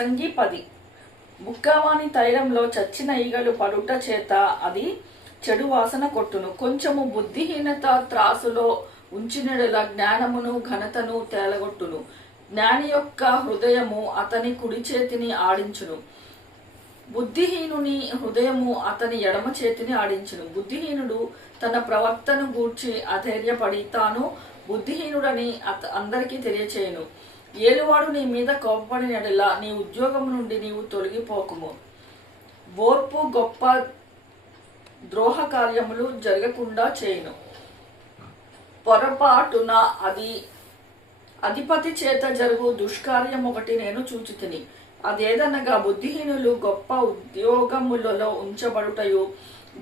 ప్రసంగి 10 ముక్కావాని తైలంలో చచ్చిన ఈగలు పడుట చేత అది చెడు వాసన కొట్టును. కొంచెము బుద్ధిహీనత త్రాసులో ఉంచినడల జ్ఞానమును ఘనతను తేలగొట్టును. జ్ఞాని యొక్క హృదయము అతని కుడి చేతిని ఆడించును, బుద్ధిహీనుని హృదయము అతని ఎడమ చేతిని ఆడించును. బుద్ధిహీనుడు తన ప్రవర్తను గూర్చి అధైర్యపడి తాను బుద్ధిహీనుడని అందరికీ తెలియచేయును. ఏలువాడు నీ మీద కోపపడినడలా నీ ఉద్యోగం నుండి నీవు తొలగిపోకుము. ఓర్పు గొప్ప ద్రోహ కార్యములు జరగకుండా చేయును. పొరపాటున అధిపతి చేత జరుగు దుష్కార్యం ఒకటి నేను చూచితిని. అదేదనగా బుద్ధిహీనులు గొప్ప ఉద్యోగములలో ఉంచబడుటయు,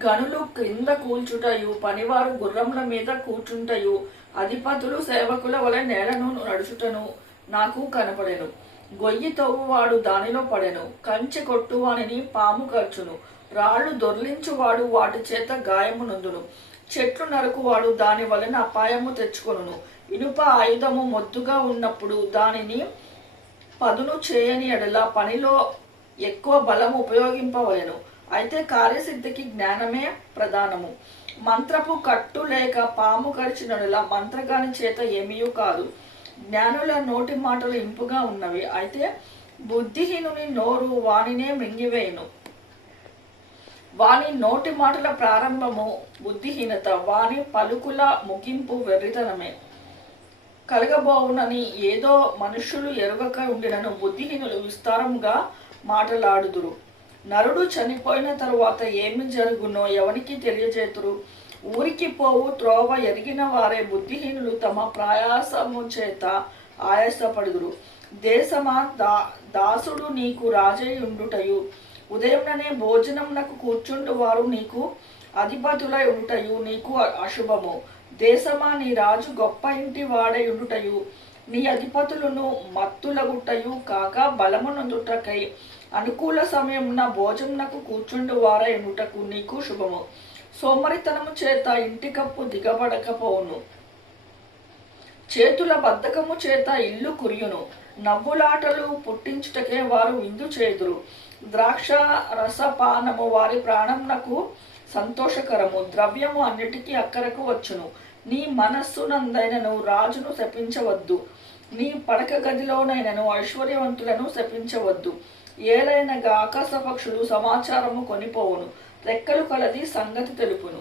గనులు క్రింద కూల్చుటయు, పనివారు గుర్రముల మీద కూర్చుంటయు, అధిపతులు సేవకుల వలె నేలను నడుచుటను నాకు కనపడెను. గొయ్యి తవ్వువాడు దానిలో పడెను, కంచె కొట్టువానిని పాము కర్చును, రాళ్లు దొర్లించువాడు వాటి చేత గాయము నొందును, చెట్లు నరుకువాడు దాని వలన అపాయము తెచ్చుకొనును. ఇనుప ఆయుధము మొద్దుగా ఉన్నప్పుడు దానిని పదును చేయని ఎడల పనిలో ఎక్కువ బలము ఉపయోగింపవలెను. అయితే కార్యసిద్ధికి జ్ఞానమే ప్రధానము. మంత్రపు కట్టు లేక పాము కరిచినడల మంత్రగాని చేత ఏమీయూ కాదు. జ్ఞానుల నోటి మాటలు ఇంపుగా ఉన్నవి, అయితే బుద్ధిహీనుని నోరు వానినే మింగివేయును. వాని నోటి మాటల ప్రారంభము బుద్ధిహీనత, వాని పలుకుల ముగింపు వెర్రితనమే. కలగబోవునని ఏదో మనుష్యులు ఎరుగక ఉండినను బుద్ధిహీనులు విస్తారముగా మాటలాడుదురు. నరుడు చనిపోయిన తరువాత ఏమి జరుగునో ఎవనికి తెలియజేతురు? ఊరికి పోవు త్రోవ ఎరిగిన వారే బుద్ధిహీనులు తమ ప్రయాసము చేత ఆయాసపడుదురు. దేశమా దాసుడు నీకు రాజై ఉండుటయు, ఉదయంననే భోజనమునకు కూర్చుండు వారు నీకు అధిపతులై ఉండుటయు నీకు అశుభము. దేశమా నీ రాజు గొప్ప ఇంటి వాడై ఉండుటయు, నీ అధిపతులను మత్తులగుటయు కాక బలమునందుటకై అనుకూల సమయమున భోజనమునకు కూర్చుండు వారై ఉండుటకు నీకు శుభము. సోమరితనము చేత ఇంటి కప్పు దిగబడకపోవును, చేతుల బద్ధకము చేత ఇల్లు కురియును. నవ్వులాటలు పుట్టించుటకే వారు విందు చేదురు. ద్రాక్ష రసపానము వారి ప్రాణమునకు సంతోషకరము, ద్రవ్యము అన్నిటికీ అక్కరకు వచ్చును. నీ మనస్సునందైనను రాజును శపించవద్దు, నీ పడక గదిలోనైనను ఐశ్వర్యవంతులను శపించవద్దు. ఏలైనగా ఆకాశ పక్షులు సమాచారము కొనిపోవును, రెక్కలు కలది సంగతి తెలుపును.